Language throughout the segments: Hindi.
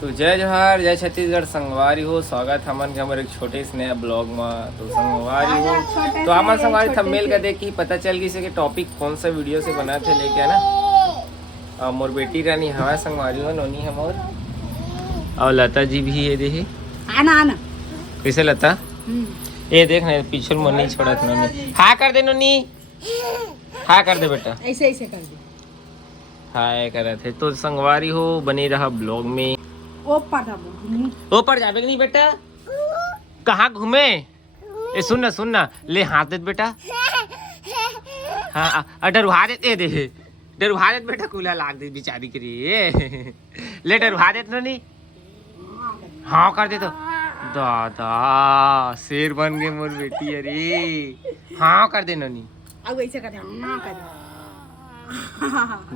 तो जय जोहार जय छत्तीसगढ़ संगवारी हो। स्वागत हमन के हमारे एक छोटे से नया ब्लॉग में। तो संगवारी हो तो हमारे संगवारी थंबनेल का देख ही पता चल गई से कि टॉपिक कौन सा वीडियो से बना थे लेके ना। मोर बेटी रानी हवा संगवारी हो नोनी है मोर और लता जी भी है देखे आना आना कैसे लता ये देख ना पीछे मन नहीं छोड़त नोनी। हाँ कर दे नोनी, हाँ कर दे बेटा, ऐसे ऐसे कर दे। हाय करे थे। तो संगवारी हो बने रहा ब्लॉग में। ऊपर जावे नहीं बेटा, कहाँ घूमे? ए सुन ना ले हाथ दे बेटा। हाँ डरुहा देते दे, डरुहा देते बेटा, कूला लाग दे बेचारी के लिए। ले डरुहा देते ना नहीं, हाँ कर दे तो दादा शेर बन गए मोर बेटी। अरे हाँ कर दे ननी, अब ऐसे कर दे, हाँ कर दे।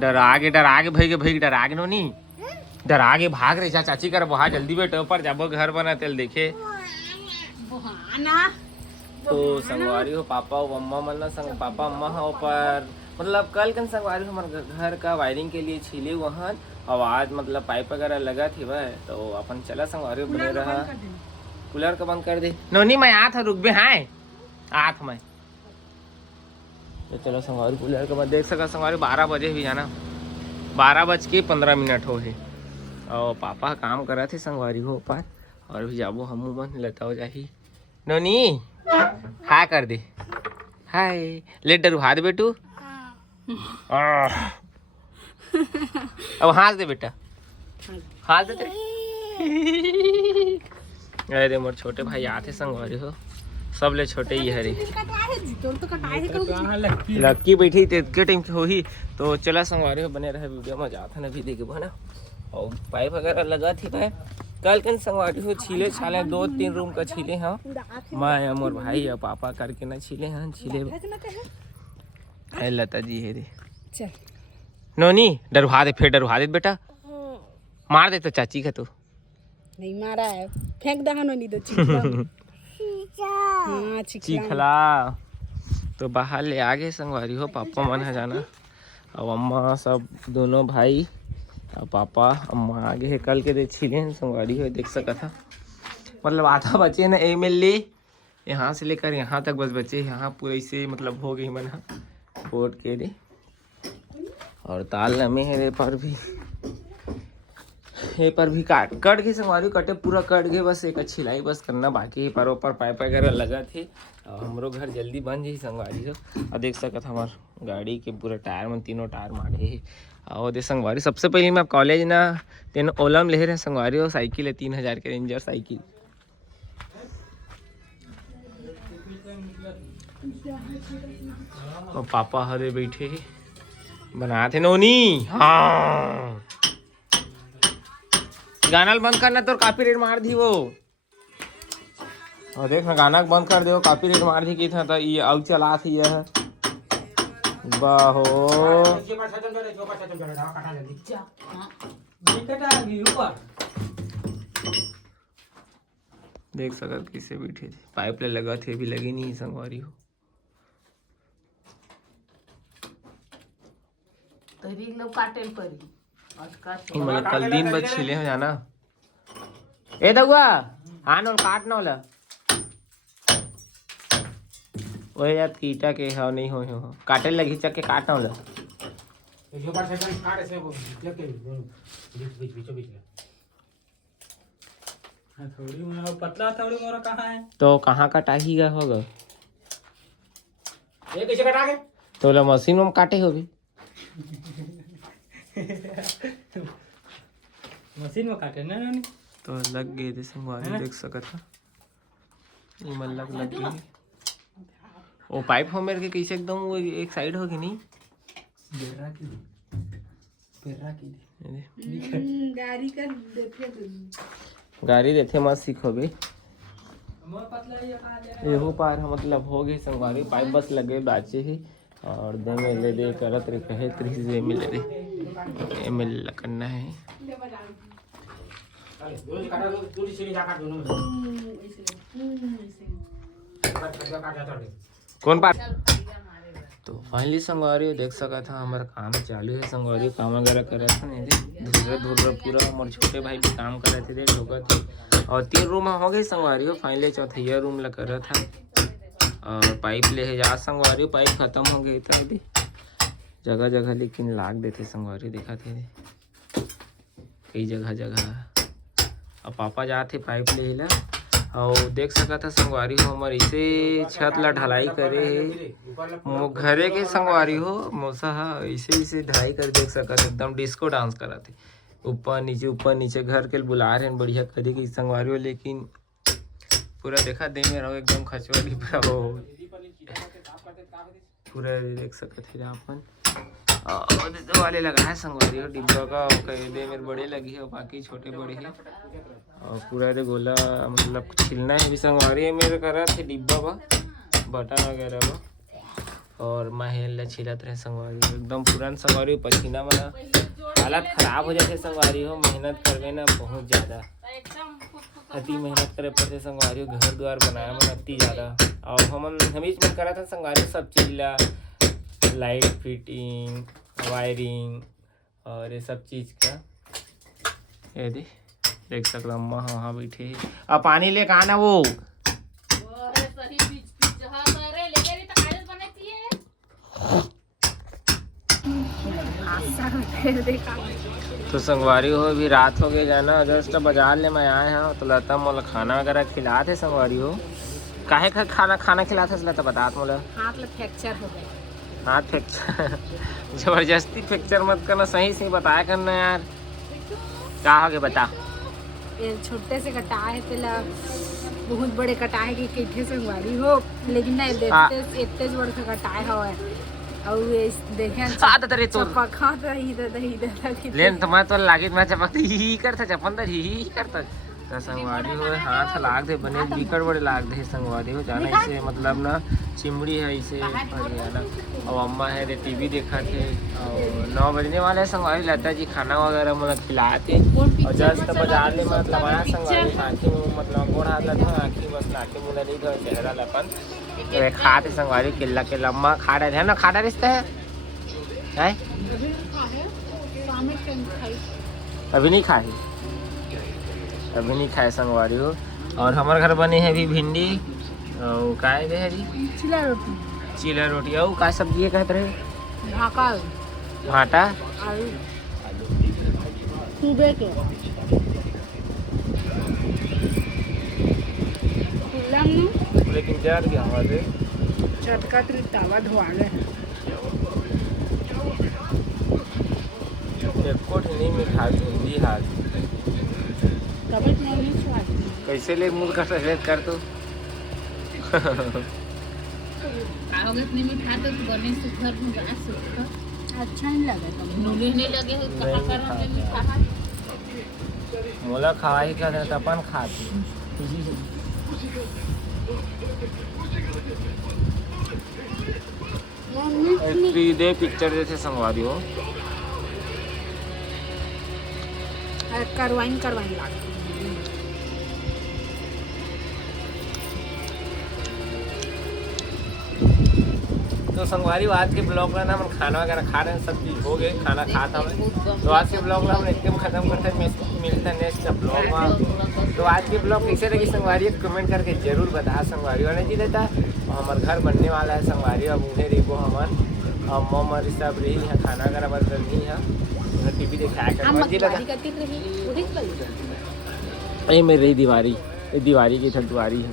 डरा आगे भाई डरा आगे नोनी, डरा आगे भाग रही चाची कर वहाँ जल्दी बेटे ऊपर जाबो घर बना तेल देखे। तो संगवारी हो पापा और अम्मा मन संग पापा अम्मा हो पर मतलब कल कन संगवारी हो हमारे घर का वायरिंग के लिए छीले वहाँ आवाज मतलब पाइप वगैरह लगा थी वह तो अपन चला संगवारी बने रहा। कूलर का बंद कर दे नोनी, मैं आ था रुक बे। हाँ आ था मैं तो चलो संगवारी कूलर का बंद देख सका। संगवारी 12 बजे भी जाना, 12:15 हो है और पापा काम करा थे संगवारी हो पर और भी जाबो हम मन लेता हो जाही। नोनी हाँ कर दे, हाय ले डरू हाथ बेटू। अब हाथ दे बेटा, हाथ दे। अरे मोर छोटे भाई आते संगवारी हो, सब ले छोटे ही हरे। लक्की बैठी के टाइम हो ही तो चला संगवारी हो बने रहे वीडियो में जाता ना भी देखे बना। और पाइप वगैरह लगा थी भाई कल कन संगवारी हो छीले छाले 2-3 रूम का छीले हैं मैं मोर भाई और पापा करके ना छीले हैं छीले। लता जी है रे चल नोनी डरुहा दे, फिर डरुहा दे बेटा, मार दे तो चाची का तो नहीं मारा है, फेंक दहा नहीं तो चीखला। तो बाहर ले आगे संगवारी हो पापा मन है जाना और अम्मा सब दोनों भाई और पापा अम्मा आगे है कल के दे छीले संगवारी हो देख सका था। मतलब आधा बचे ना ए में ले यहाँ से लेकर यहाँ तक बस बचे, यहाँ पूरे से मतलब हो गई मन फोट के रे और ताल लमे है रे पर भी काट के संगवारी कटे पूरा कट गए, बस एक अच्छी लाई बस करना बाकी पर ऊपर पाइप वगैरह लगा थे और हमरो घर जल्दी बन जाए संगवारी हो। और देख सकत हमार गाड़ी के पूरा टायर में तीनों टायर मारे है और दे संगवारी सबसे पहले मैं कॉलेज ना तेन ओलम ले रहे संगवारी हो साइकिल है 3000 के रेंजर साइकिल। और पापा हरे बैठे बना थे नोनी। हाँ गाना बंद करना तो काफी रेट मार दी वो। और देख ना गाना बंद कर दे काफी रेट मार दी की था तो ये अब चला थी यह बाहो देख सकत किसे बैठे थे पाइप ले लगा थे भी लगी नहीं संगवारी हो। मतलब कल दिन बज छिले हो जाना ए दउआ आनो काट न ला ओए यार कीटा के हो नहीं हो काटे लगी चक के काट न ला पतला थोड़ी मोरा कहाँ है तो कहाँ कटाही गया होगा ये कैसे कटा के तो ला मशीन में काटे होगी मशीन में काटे ना नहीं तो लग गए थे संगवारी देख सका था ये मन लग गई वो पाइप हो मेरे के कैसे एकदम वो एक साइड होगी नहीं गाड़ी देते मत सीखो भी एहो पार मतलब हो गई संगवारी पाइप बस लगे बाचे ही और दे में ले दे करत रे कहे 30 दे मिल रे मिल करना है। कौन बात तो फाइनली संगवारी देख सका था हमारा काम चालू है। संगवारी काम वगैरह कर रहा था नहीं धुर्र धुर्र पूरा। हमारे छोटे भाई भी काम कर रहे थे ठोका थे। और 3 रूम हो गए संगवारी हो। फाइनली चौथैया रूम ला कर रहा था और पाइप ले है जा संगवारी। पाइप खत्म हो गई था जगह जगह लेकिन लाग देते संगवारी देखा थे कई जगह जगह। और पापा जाते पाइप ले ला और देख सका था संगवारी हो हमारे इसे छत ला ढलाई करे है घरे के संगवारी हो मौसा इसे ढलाई कर देख सका था। एकदम डिस्को डांस करा थे ऊपर नीचे घर के बुला रहे हैं बढ़िया करे की संगवारी हो। लेकिन पूरा देखा दे में रहो एकदम खचवाली पूरा देख सकते थे अपन वाले लगा है संगवारी हो डिब्बा का दे मेरे बड़े लगी है बाकी छोटे बड़े हैं। और पूरा दे गोला मतलब छिलना है भी संगवारी है मेरे करा थे डिब्बा बटन वगैरह बा। और महल छिलत रहे संगवारी एकदम पुरान संगवारी पसीना मना हालत खराब हो जाते संगवारी हो। मेहनत करवे ना बहुत ज़्यादा अति मेहनत करे पड़ते संगवारी हो। घर द्वार बनाया मन अति ज़्यादा। और हमें करा था संगवारी सब चीज़ ला लाइट फिटिंग वायरिंग और ये सब चीज़ का ये देख सकते अम्मा हाँ बैठे। अब पानी ले कहा ना वो तो संगवारी हो अभी रात हो गई जाना जस्ट बाजार ले मैं आए हैं तो लता मोला खाना वगैरह खिलाते संगवारी हो। काहे का खाना खिलाते लता बता मोला हाथ फ्रैक्चर हो गया। हाथ फ्रैक्चर जबरदस्ती फ्रैक्चर मत करना सही बताया करना यार क्या हो गया बता। छोटे से कटा है पहला बहुत बड़े कटा है कि कैठे संगवारी हो लेकिन ना इतने बड़े से कटाए हुआ है और देखे चपक खाता इधर लेन तुम्हारे तो लागे मैं चपक ही करता चपन दर ही करता संगवारी हो हाथ लाग दे बने बिकट बड़े लाग दे संगवारी हो जाना इसे मतलब ना चिमड़ी है इसे ना। और अम्मा है रे टीवी देखा थे और 9 बजने वाले संगवारी लता जी खाना वगैरह मतलब खिलाए थे। और जस्ट बाजार में मतलब आया संगवारी आँखी मतलब गोड़ हाथ लगा आँखी बस नाके मुँह नहीं था चेहरा लपन खाते संगवारी किला के लम्बा खा रहे थे ना खाना रिश्ता है अभी नहीं खाए संगवारी हो। और हमारे घर बने हैं अभी भिंडी और काय दे हरी चीला रोटी और का सब्जी कहते रहे भाटा सुबह के लेकिन जर गया हमारे चटका तवा धोआ ले नहीं मिठा हिंदी हाथ कैसे ले मुँह का सफेद कर तो अच्छा नहीं लगे मोला खा ही कर अपन खाती दे पिक्चर जैसे संगवारी हो करवाइन लाग तो संगवारी आज के ब्लॉग में ना हम खाना वगैरह खा रहे हैं सब चीज़ हो गए खाना खा था हमें। तो आज के ब्लॉग में हम एकदम खत्म करते हैं मिलते हैं नेक्स्ट ब्लॉग में। तो आज के ब्लॉग कैसे लगी संगवारी कमेंट करके जरूर बता संगवारी वाले जी देता। और हमारे घर बनने वाला है संगवारी अब उन्हें देखो हमारे सब रही है खाना वगैरह बन रही है टीवी दिखाया कर मेरी रही दीवारी की छठवारी है।